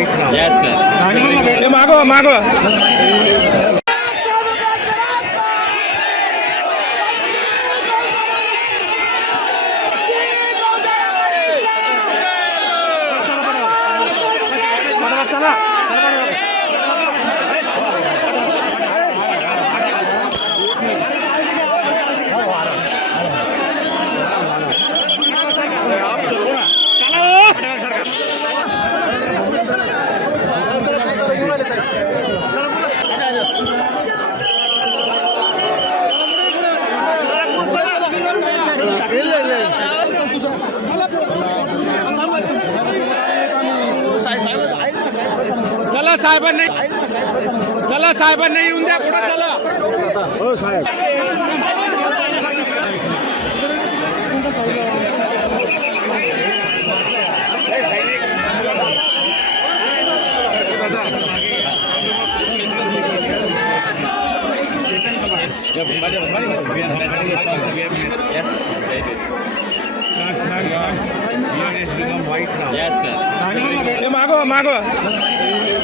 white now. Yes, sir. मागो मागो चला साहेबांनी चला साहेबांनी येऊन द्या पुढे चला हो साहेब Yes, sir. मागो मागो